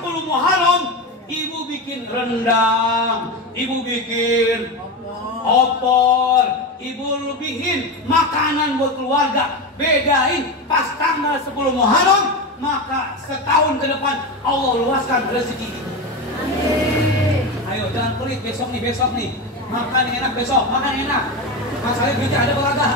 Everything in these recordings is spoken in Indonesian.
10 Muharram, ibu bikin rendang, ibu bikin opor, ibu bikin makanan buat keluarga. Bedain pas tanggal 10 Muharram, maka setahun ke depan Allah luaskan rezeki ibu. Ayo jangan pelit, besok nih. Makan yang enak besok, makan yang enak. Masalahnya duitnya ada apa kagak?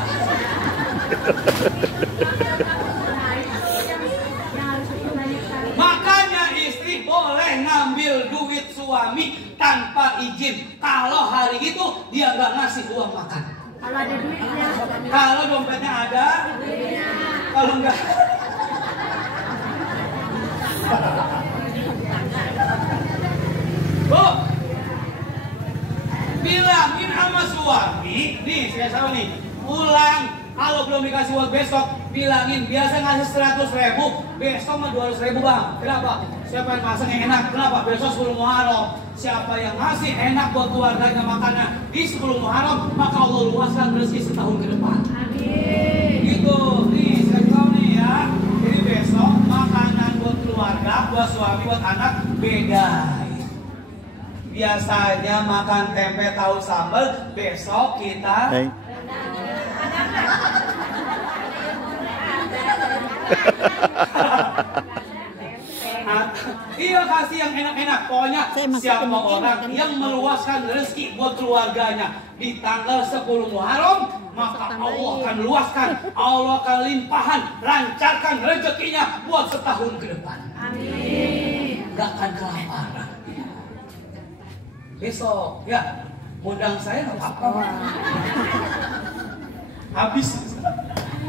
Makanya istri boleh ngambil duit suami tanpa izin. Kalau hari itu dia nggak ngasih uang makan. Kalau ada duitnya. Kalau dompetnya ada. Kalau enggak. Bu, bilangin sama suami, nih saya tahu nih, pulang kalau belum dikasih uang besok, bilangin biasa ngasih 100.000, besok mah 200.000 bang. Kenapa? Siapa yang pasang yang enak? Kenapa? Besok 10 Muharram. Siapa yang ngasih enak buat keluarganya makannya di 10 Muharram, maka Allah luaskan rezeki setahun ke depan. Amin. Gitu, nih saya tahu nih ya. Jadi besok makanan buat keluarga, buat suami, buat anak beda. Biasanya makan tempe tahu sambal, besok kita iya kasih yang enak-enak. Pokoknya siapa orang yang meluaskan rezeki buat keluarganya di tanggal 10 Muharram, maka Allah akan luaskan, Allah akan limpahan, lancarkan rezekinya buat setahun ke depan. Amin. Gak akan kelaparan. Besok ya undang saya nggak apa-apa. Habis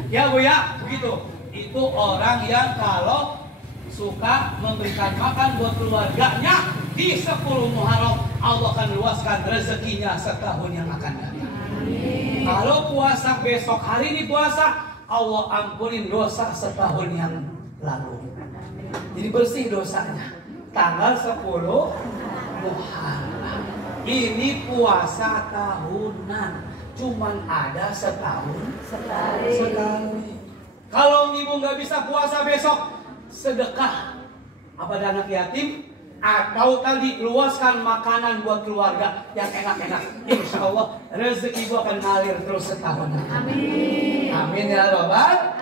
ya Bu ya, begitu. Itu orang yang kalau suka memberikan makan buat keluarganya di 10 Muharram, Allah akan luaskan rezekinya setahun yang akan datang. Kalau puasa besok hari ini puasa, Allah ampunin dosa setahun yang lalu. Jadi bersih dosanya. Tanggal 10 Muharram. Ini puasa tahunan, cuman ada setahun sekali. Kalau ibu nggak bisa puasa besok, sedekah pada anak yatim, atau tadi luaskan makanan buat keluarga yang enak-enak. Insya Allah rezeki ibu akan ngalir terus setahun. Amin. Amin ya Robat.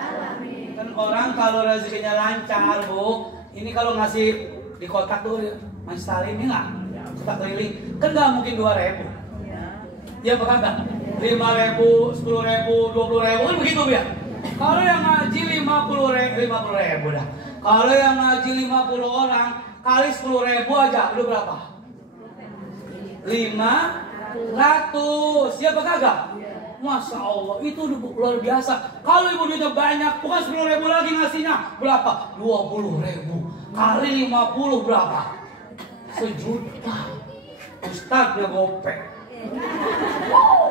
Kan orang kalau rezekinya lancar Bu, ini kalau ngasih di kotak tuh Mas Salim ini nggak? Kotak keliling kan nggak mungkin 2.000 ya apa kagak? 5.000, 10.000, 20.000 kan begitu ya. Kalau yang ngaji 50.000 dah. Kalau yang ngaji 50 orang kali 10.000 aja udah berapa? 500 siapa kagak? Masya Allah itu luar biasa. Kalau ibu duitnya banyak, bukan 10.000 lagi ngasihnya berapa? 20.000 kali 50 berapa? 1 juta. Ustadznya gopek.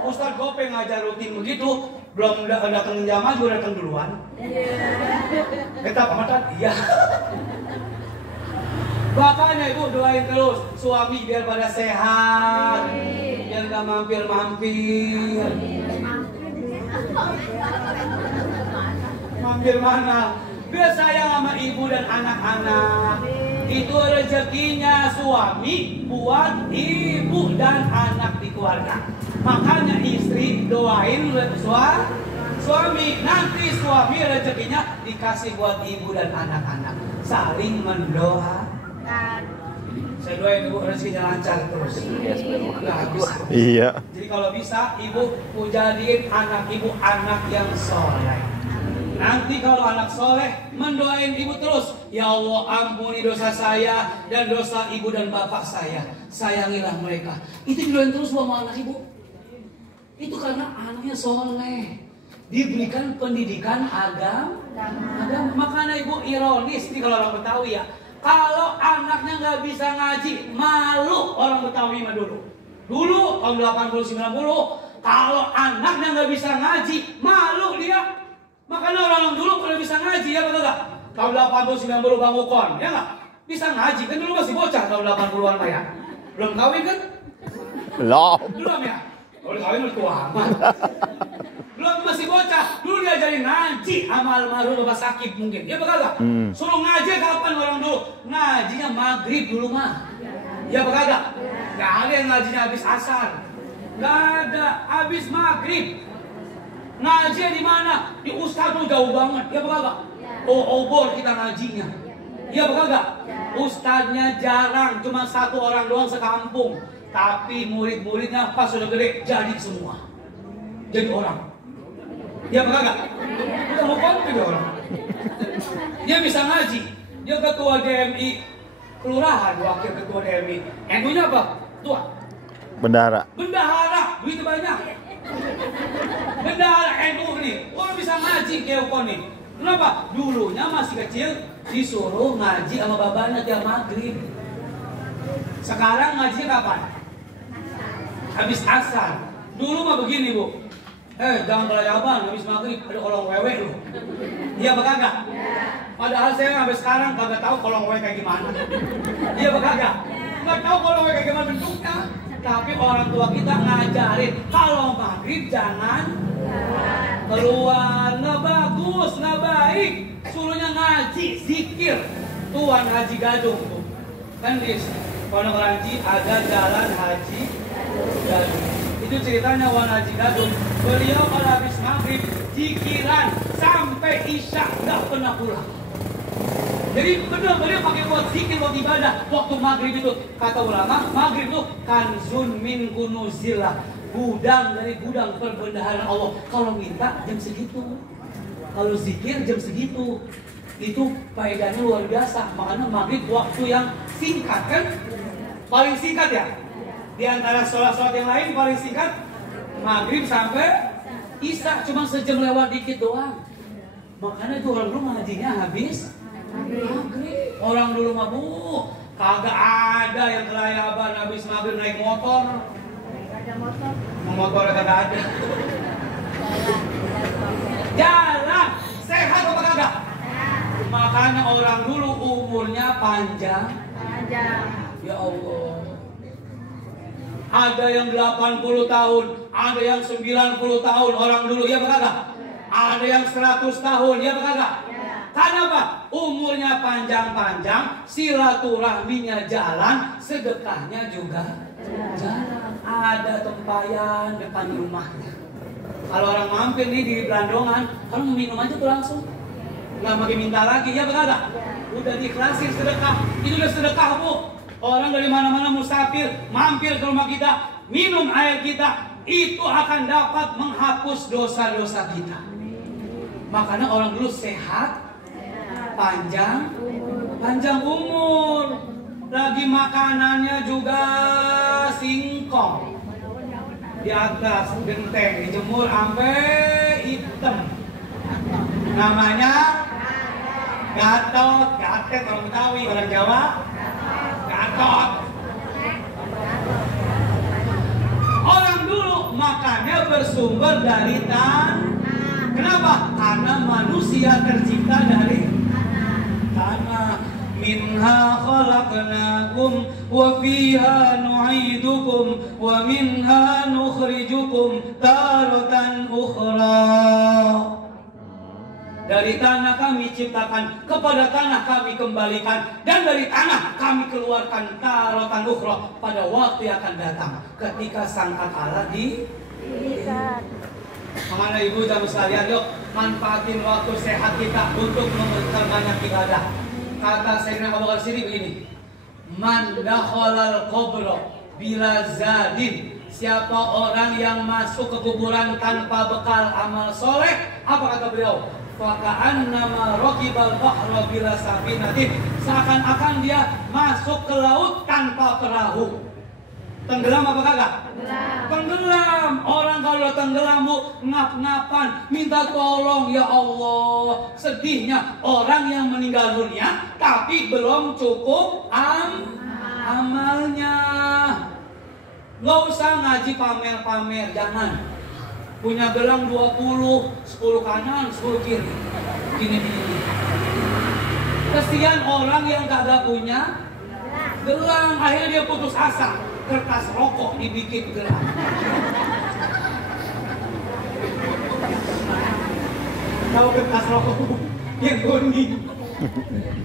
Ustadz gopek ngajar rutin begitu, belum datang jamaah juga datang duluan. Kita pamatan? Iya. Makanya ibu doain terus suami biar pada sehat, biar nggak mampir-mampir. Mampir mana? Biar sayang sama ibu dan anak-anak. Itu rezekinya suami buat ibu dan anak di keluarga. Makanya istri doain suami, nanti suami rezekinya dikasih buat ibu dan anak-anak. Saling mendoakan. Saya doain ibu rezekinya lancar terus. Iya. Jadi kalau bisa ibu jadiin anak ibu anak yang soleh. Nanti kalau anak soleh mendoain ibu terus, ya Allah ampuni dosa saya dan dosa ibu dan bapak saya, sayangilah mereka. Itu didoain terus sama anak ibu. Itu karena anaknya soleh, diberikan pendidikan agama. Makanya ibu ironis nih kalau orang Betawi ya, kalau anaknya nggak bisa ngaji, malu orang Betawi mah dulu. Dulu tahun 80-90, kalau anaknya nggak bisa ngaji, malu dia. Makanya orang dulu kalau bisa ngaji ya betul gak? Tahun 80-90 Bang Ukon, ya nggak? Bisa ngaji, kan dulu masih bocah tahun 80-an ya. Belum kawin kan? Belum ya? Kalau kawin udah tua amat. Belum masih bocah, dulu diajarin ngaji sama almarhum Bapak Sakib mungkin. Ya betul gak? Suruh ngaji kapan orang dulu? Ngajinya maghrib dulu mah. Ya kagak? Gak ada yang ngajinya habis asar. Gak ada, habis maghrib. Ngaji di mana? Di ustadz tuh jauh banget. Ya kagak? Oh, obor kita ngajinya. Ya kagak? Ustadznya jarang, cuma satu orang doang sekampung. Tapi murid-muridnya pas sudah gede jadi semua. Jadi orang. Ya kagak? Udah mau konflik orang. Dia bisa ngaji. Dia ketua DMI kelurahan, wakil ketua DMI. NU-nya apa? Tua. Bendahara. Bendahara, duit banyak. Bendahara NU nih. Orang bisa ngaji keokon nih. Kenapa? Dulunya masih kecil disuruh ngaji sama babanya tiap maghrib. Sekarang ngajinya kapan? Habis asar. Dulu mah begini, Bu. Jangan kelayaban, habis maghrib ada kolong wewe lu. Iya apa kagak? Padahal saya sampai sekarang kagak tahu kolong wewe kayak gimana. Iya apa kagak? Nggak tahu kolong wewe kayak gimana bentuknya. Tapi orang tua kita ngajarin kalau maghrib jangan keluar, nggak bagus, nggak baik. Suruhnya ngaji, zikir. Tuan Haji Gadung tuh. Kan di Pondok Ranji ada jalan Haji Gadung. Itu ceritanya Wan Haji Gadung. Beliau kalau habis maghrib zikiran sampai isya nggak pernah pulang. Jadi benar beliau pakai buat zikir, buat ibadah. Waktu maghrib itu kata ulama, maghrib itu kanzun min kunuzillah, gudang dari gudang perbendaharaan Allah. Kalau minta jam segitu, kalau zikir jam segitu, itu faedahnya luar biasa. Makanya maghrib waktu yang singkat kan, paling singkat ya. Di antara sholat-sholat yang lain paling singkat maghrib sampai isya, cuma sejam lewat dikit doang. Makanya itu orang dulu ngajinya habis maghrib. Orang dulu mah Bu, kagak ada yang kelayaban habis maghrib naik motor. Motor kagak ada. Jalan sehat apa kagak? Makanya orang dulu umurnya panjang. Ya Allah. Ada yang 80 tahun, ada yang 90 tahun orang dulu, ya kagak? Ada yang 100 tahun, ya kagak? Karena apa? Umurnya panjang-panjang, silaturahminya jalan, sedekahnya juga jalan. Ada tempayan depan rumahnya. Kalau orang mampir nih di Belandongan, orang minum aja tuh langsung, nggak makin minta lagi, ya kagak? Udah diikhlasin sedekah, itu udah sedekah Bu. Orang dari mana-mana musafir mampir ke rumah kita, minum air kita, itu akan dapat menghapus dosa-dosa kita. Makanya orang dulu sehat, panjang umur. Lagi makanannya juga singkong. Di atas genteng dijemur sampai hitam. Namanya gatot, gatet orang Betawi, orang Jawa. Gatot. Orang dulu makannya bersumber dari tanah. Kenapa? Karena manusia tercipta dari tanah. Minha khalaqnakum wa fiha nu'idukum wa minha nukhrijukum taratan ukhra. Dari tanah kami ciptakan, kepada tanah kami kembalikan, dan dari tanah kami keluarkan tarotan ukhra, pada waktu yang akan datang ketika sangkakala dilihat. Kemana ibu jamaah sekalian, yuk manfaatin waktu sehat kita untuk memperbanyak ibadah. Kata Sayyidina Abu Bakar Siddiq begini, man dakhalal qabra bila zadin, siapa orang yang masuk ke kuburan tanpa bekal amal soleh, apa kata beliau? Faka'annama raqibal bahra bila safinatin, seakan-akan dia masuk ke laut tanpa perahu. Tenggelam apa kagak? Tenggelam. Orang kalau tenggelam Bu, ngap-ngapan, minta tolong, ya Allah. Sedihnya orang yang meninggal dunia tapi belum cukup amalnya. Gak usah ngaji pamer-pamer, jangan. Punya gelang 20, 10 kanan, 10 kiri. Gini-gini. Kesian orang yang kagak punya gelang, akhirnya dia putus asa. Kertas rokok dibikin gelang. Tahu kertas rokok yang kuning?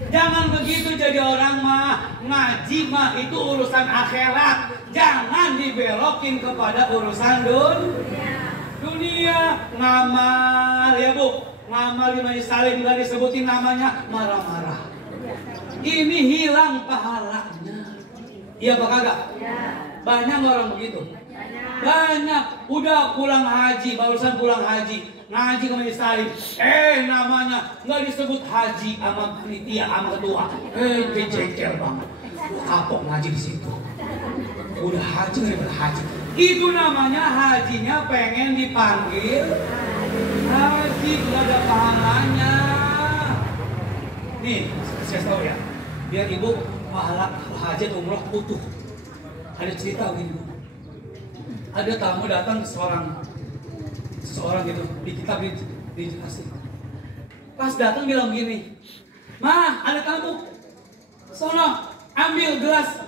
Jangan begitu jadi orang mah. Ngaji mah itu urusan akhirat. Jangan dibelokin kepada urusan dunia. Ngamal ya Bu. Ngamal di majelis salim nggak disebutin namanya, marah-marah. Ini hilang pahalanya. Iya apa kagak? Banyak orang begitu. Banyak. Udah pulang haji, barusan pulang haji, ngaji ke majelis salim. Namanya nggak disebut haji sama panitia sama ketua. Jengkel banget. Kapok ngaji di situ. Udah haji nggak haji. Itu namanya hajinya pengen dipanggil haji, nggak ada pahalanya. Nih, saya tahu ya. Biar ibu pahala haji atau umroh utuh. Ada cerita begini Bu. Ada tamu datang seseorang gitu di kitab dijelasin. Pas datang bilang gini, "Ma, ada tamu. Sono ambil gelas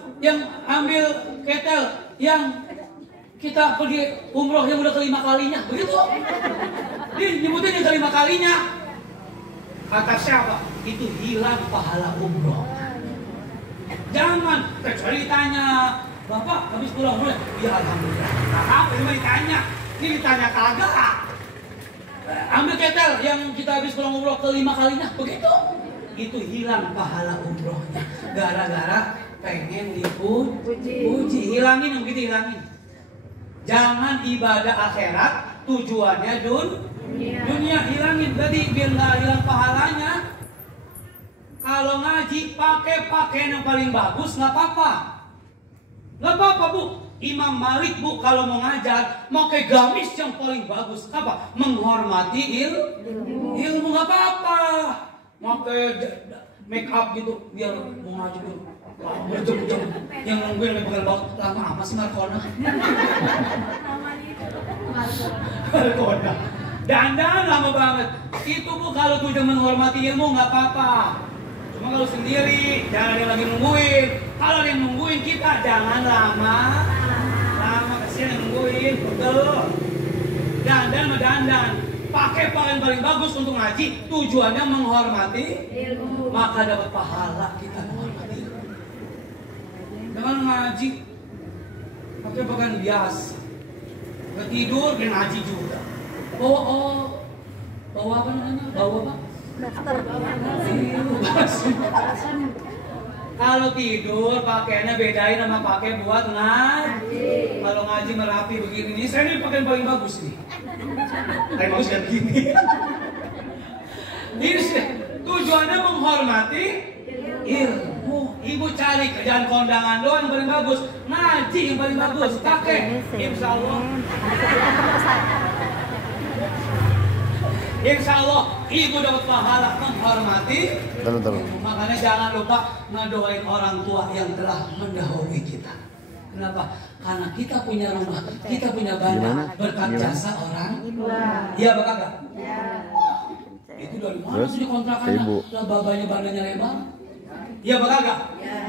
ambil ketel yang kita pergi umroh yang udah kelima kalinya." Begitu. Dia nyebutin yang kelima kalinya. Kata siapa? Itu hilang pahala umroh. Jangan, kecuali ditanya, "Bapak habis pulang umroh?" "Ya alhamdulillah." Nah, apa yang ditanya? Ini ditanya kagak. Ambil ketel yang kita habis pulang umroh kelima kalinya. Begitu. Itu hilang pahala umrohnya. Gara-gara pengen dipuji. Hilangin yang begitu, hilangin. Jangan ibadah akhirat tujuannya dunia, hilangin. Berarti biar nggak hilang pahalanya. Kalau ngaji pakai pakaian yang paling bagus nggak apa-apa. Nggak apa-apa Bu. Imam Malik Bu kalau mau ngajar mau pakai gamis yang paling bagus. Apa? Menghormati ilmu nggak apa-apa. Mau pakai make up gitu biar mau ngaji gitu. Berjam-jam yang nungguin sampai pegal banget. Lama apa sih Markona? Markona. Dandan lama banget. Itu Bu kalau tujuan menghormati ilmu nggak apa-apa. Cuma kalau sendiri, jangan ada yang lagi nungguin. Kalau ada yang nungguin kita, jangan lama kasihan yang nungguin, betul. Dandan sama dandan, pakai pakaian paling bagus untuk ngaji, tujuannya menghormati ilmu. Maka dapat pahala kita menghormati ilmu. Jangan ngaji, pakai pakaian biasa. Tidur, dia ngaji juga. Bawa apa namanya? Bawa apa? Kalau tidur pakaiannya bedain sama pakai buat ngaji. Kalau ngaji merapi begini nih, saya ini pakaian paling bagus nih. Paling bagus kayak begini. Ini tujuannya menghormati ilmu. Ibu cari kerjaan kondangan doang yang paling bagus, ngaji yang paling bagus, pakai. Insya Allah. Insya Allah ibu dapat pahala menghormati. Betul. Makanya jangan lupa ngedoain orang tua yang telah mendahului kita. Kenapa? Karena kita punya rumah, kita punya banyak berkat jasa orang. Iya bakal gak? Itu dari mana sih kontrakannya? Lah babanya bandanya lebar. Iya bakal gak?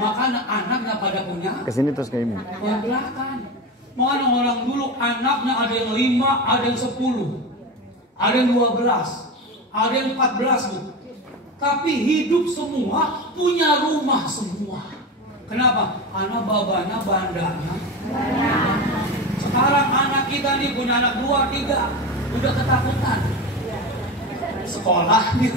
Makanya anaknya pada punya. Kesini terus ke ibu. Kontrakan. Makanya orang dulu anaknya ada yang 5, ada yang 10. Ada yang 12, ada yang 14 Bu. Tapi hidup semua, punya rumah semua. Kenapa? Karena babanya bandanya. Sekarang anak kita nih punya anak 2, 3, udah ketakutan. Sekolah nih.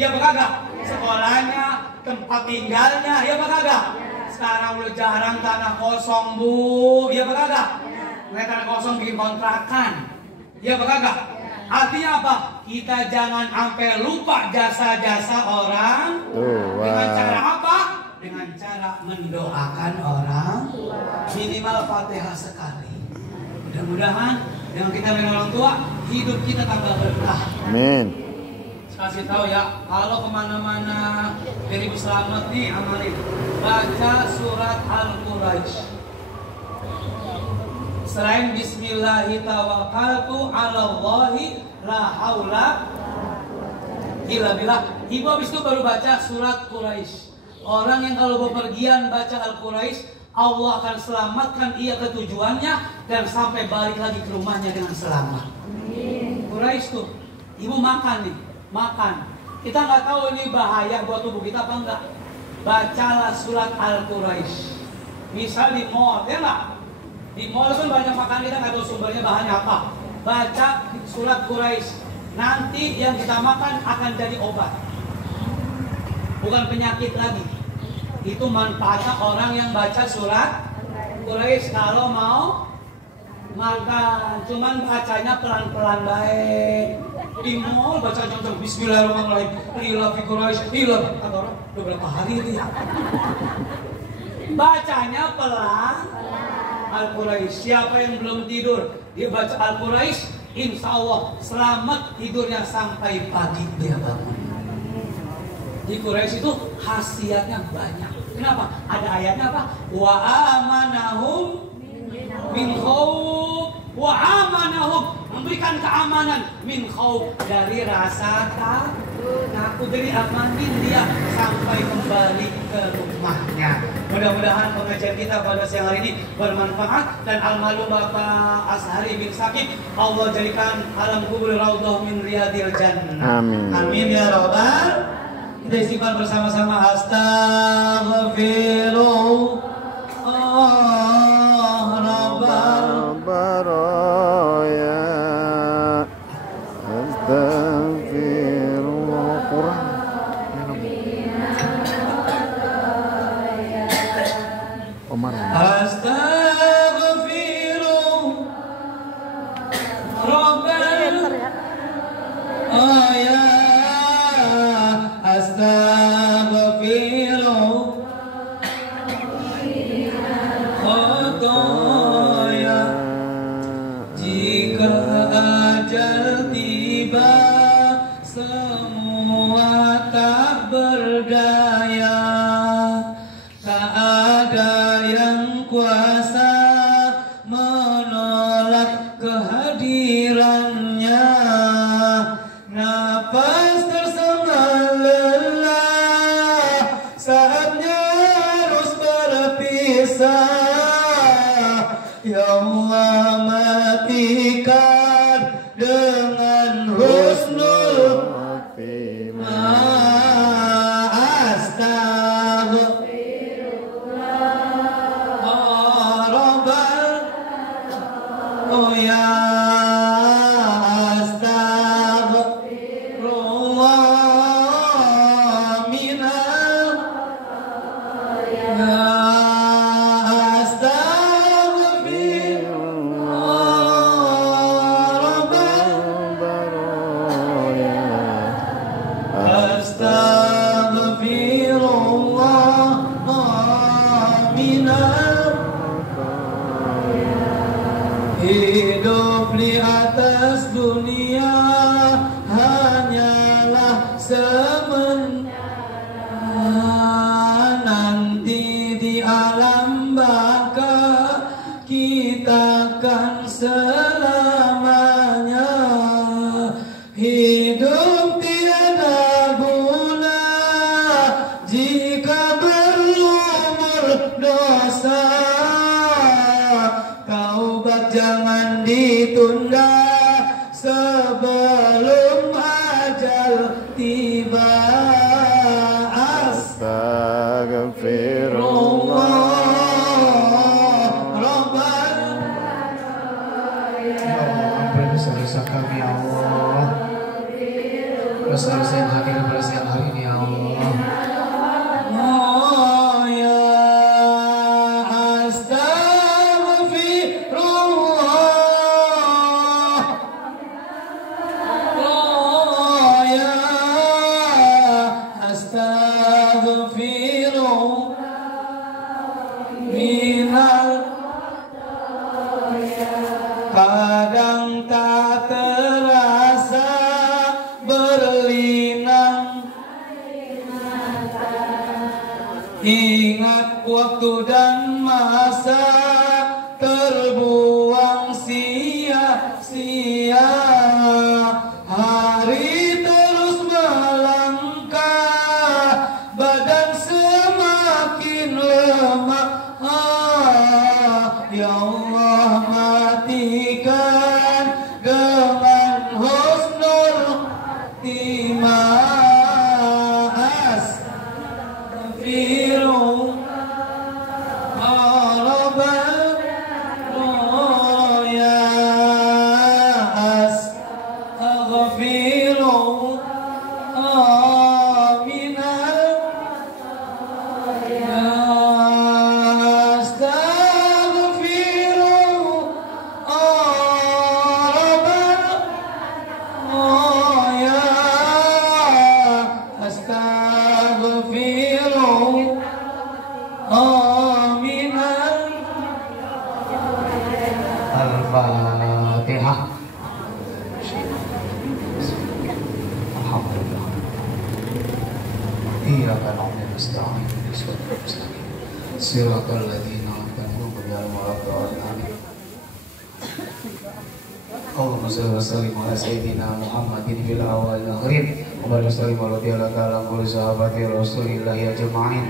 Iya apa kagak? Sekolahnya, tempat tinggalnya, iya apa kagak? Sekarang udah jarang tanah kosong Bu, iya apa kagak? Mulai tanah kosong bikin kontrakan. Iya apa kagak? Artinya apa? Kita jangan sampai lupa jasa-jasa orang. Dengan cara apa? Dengan cara mendoakan orang. Minimal Fatihah sekali. Mudah-mudahan dengan kita dengan orang tua, hidup kita tambah berkah. Amin. Kasih tahu ya, kalau kemana-mana biar ibu selamat nih amalin. Baca surat Al-Quraisy. Selain bismillahi tawakkaltu 'alallahi la haula illa billah. Ibu habis itu baru baca surat Quraisy. Orang yang kalau bepergian baca Al-Quraisy, Allah akan selamatkan ia ke tujuannya dan sampai balik lagi ke rumahnya dengan selamat. Quraisy tuh, ibu makan nih, makan. Kita nggak tahu ini bahaya buat tubuh kita apa enggak. Bacalah surat Al-Quraisy. Misal di mall, ya nggak? Di mall kan banyak makan, kita nggak tahu sumbernya bahannya apa. Baca surat Quraisy. Nanti yang kita makan akan jadi obat. Bukan penyakit lagi. Itu manfaatnya orang yang baca surat Quraisy kalau mau makan. Cuman bacanya pelan-pelan baik. Di mall baca contoh Bismillahirrahmanirrahim. Ila fi Quraisy, ila kata orang udah berapa hari ini ya? Bacanya pelan. Al-Quraisy. Siapa yang belum tidur dia baca Al-Quraisy, insya Allah selamat tidurnya sampai pagi dia bangun. Di Quraisy itu khasiatnya banyak. Kenapa? Ada ayatnya apa? Wa amanahum min khauf. Wa amanahum, memberikan keamanan min khauf, dari rasa takut, dari amanin dia sampai kembali ke rumahnya. Mudah-mudahan pengajian kita pada siang hari ini bermanfaat dan almarhum Bapak Ashari bin Sakib Allah jadikan alam kubur raudhah min riyadil jannah. Amin. Amin ya rabbal. Kita istighfar bersama-sama. Astaghfirullah rabbal baraya. Astaghfirullah. Kurang. Omar. Astaghfirullah rabbal aya. Astaghfirullah khotoya. Jika ajal tiba semua tak berdaya, tak ada yang kuasa menolak kehadirannya. Nafas tersama lelah, saatnya harus berpisah. Ya Allah, matikan dengan husnul khotimah. Astaghfirullah rabbal oh ya. Hidup di atas dunia hanyalah sementara. Nanti di alam baka kita kan selamanya. Hidup tiada guna jika berlumur dosa. Taubat jangan ditunda sebelum ajal tiba. Astaghfirullah rabbal. Ya Allah, ampuni dosa-dosa kami ya Allah. Dosa-dosa yang hadir pada siang hari ini ya Allah. Oh ya astaghfirullah. Oh ya astaghfirullah minal. Kadang tak terasa berlinang, ingat waktu dan masa terbuang sia-sia. Hari terus melangkah, badan semakin lemah. Ya Allah, matikan dengan husnul khotimah. Al-Fatihah. Alhamdulillah. Iyyaka na'budu wa nasta'in ihdinas siratal mustaqim. Siratal ladzina an'amta 'alaihim ghairil maghdubi 'alaihim. Allahumma shalli wa sallim ala sayyidina Muhammadin fil awwalil akhirin wa barik sallim wa radhiyallahu ta'ala an kulli sahabati Rasulillah ajma'in.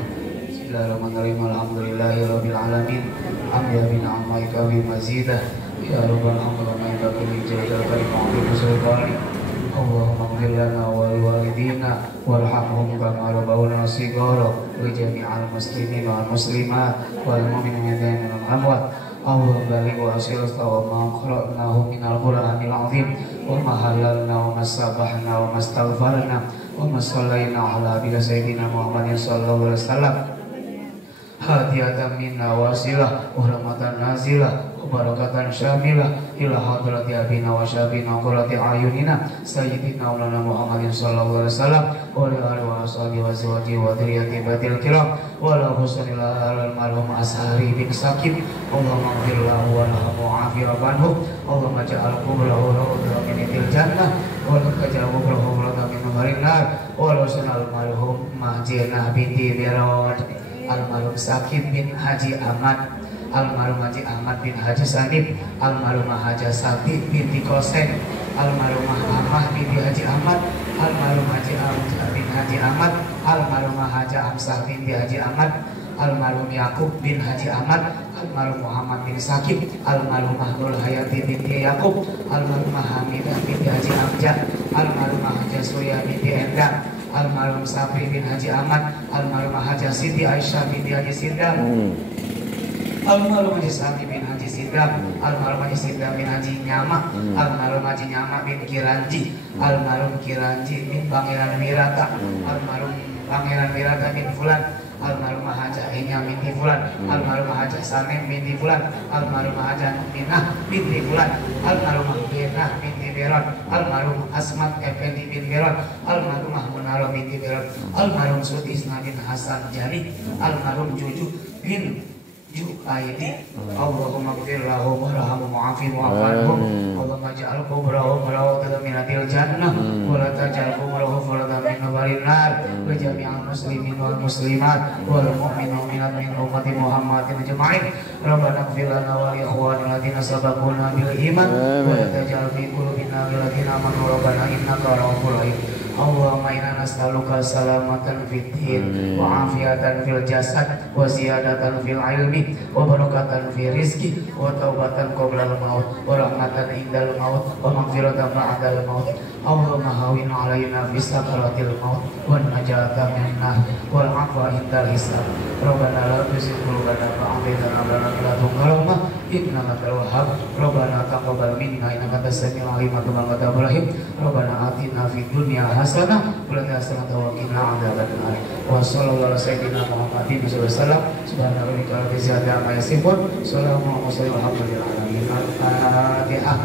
Bismillahirrahmanirrahim. Alhamdulillahi rabbil alamin. Hamdan bi ni'matika bi mazidah. Ya rabbal alamin baqi jalal karim wa sultani. Allahumma ighfir lana wa li walidina warhamhum kama rabbawna shighara wa jami'al muslimin wal muslimat wal mu'minina wal amwat. Allahumma barik wa asyirta wa ma khalaqnahu minal qur'anil azim wa ma halalna wa ma sabahna wa ma astaghfarna wa ma sallayna ala abika sayyidina Muhammadin sallallahu alaihi wasallam hadiyatan minna wasilah wa rahmatan nazilah wa barakatan syamilah ila hadrati abina wa syabina qurrati ayunina sayyidina maulana Muhammadin sallallahu alaihi wasallam wa ala alihi wa sahbihi wa zawjihi wa dzurriyyati batil kiram wa la husnil marhum ashari bin sakin. Allahumma ighfir lahu wa lahu afiyabanhu. Allahumma ja'al qubrahu rawdatan min fil jannah wa la taj'al qubrahu rawdatan min narin nar wa la sunal marhum Mahjinah binti Birawat almarhum Sakib bin Haji Ahmad, almarhum Haji Ahmad bin Haji Sanib, almarhumah Haja Sati binti Kosen, almarhumah Ahmad binti Haji Ahmad, almarhum Haji Amjad bin Haji Ahmad, almarhumah Haja Amsah binti Haji Ahmad, almarhum Yakub bin Haji Ahmad, almarhum Muhammad bin Sakib, almarhumah Nur Hayati binti Yakub, almarhumah Hamidah binti Haji Amjad, almarhumah Haja Surya binti Endang, almarhum Sapri bin Haji Ahmad, almarhumah Haja Siti Aisyah binti Haji Sindang, almarhum Haji Sami bin Haji Sindang, almarhum Haji Sindang bin Haji Nyama, almarhum Haji Nyama bin Kiranji, almarhum Kiranji bin Pangeran Wirata, almarhum Pangeran Wirata bin Fulan, almarhumah Haja Enya binti Fulan, almarhumah Haja Sanem binti Fulan, almarhumah Haja Minah binti Fulan, almarhumah Minah binti Beron, almarhum Asmat Effendi bin Beron, almarhumah Munaro binti Beron, almarhum Sutisna bin Hasan Jari, almarhum Juju bin Jukaidi. Allahumma ighfir lahum warhamhum wa'afi wa'afanhum. Allahumma ja'al qubrahum rawdatan min fil jannah wa la taj'al qubrahum rawdatan min narin nar wa jami'al muslimin wal muslimat wal mu'minina min ummati Muhammadin ajma'in. Rabbana ighfir lana wa li ikhwanina alladziina sabaquna bil iman wa la taj'al fi qulubina ghillan lil ladzina amanu rabbana innaka ra'ufur rahim. Allahumma inna nas'aluka salamatan fid din wa afiatan fil jasad wa ziyadatan fil ilmi wa barakatan fi rizqi wa taubatan qabla al-maut wa rahmatan indal maut wa maghfiratan ba'dal maut. Allahumma hawwin 'alaina fi sakaratil maut wa najata minan wal 'afwa indal hisab. Rabbana la tuzigh qulubana ba'da idh hadaytana wa hab lana innaka antal wahhab. Rabbana taqabbal minna innaka antas samiul 'alim wa tub 'alaina Ibrahim. Rabbana atina fid dunya hasanah wa fil akhirati hasanah wa qina adzabannar. Wa sallallahu ala sayyidina Muhammadin sallallahu alaihi wasallam. Subhana rabbika rabbil izzati amma yasifun. Salamun ala mursalin walhamdulillahi rabbil alamin. Al-Fatihah.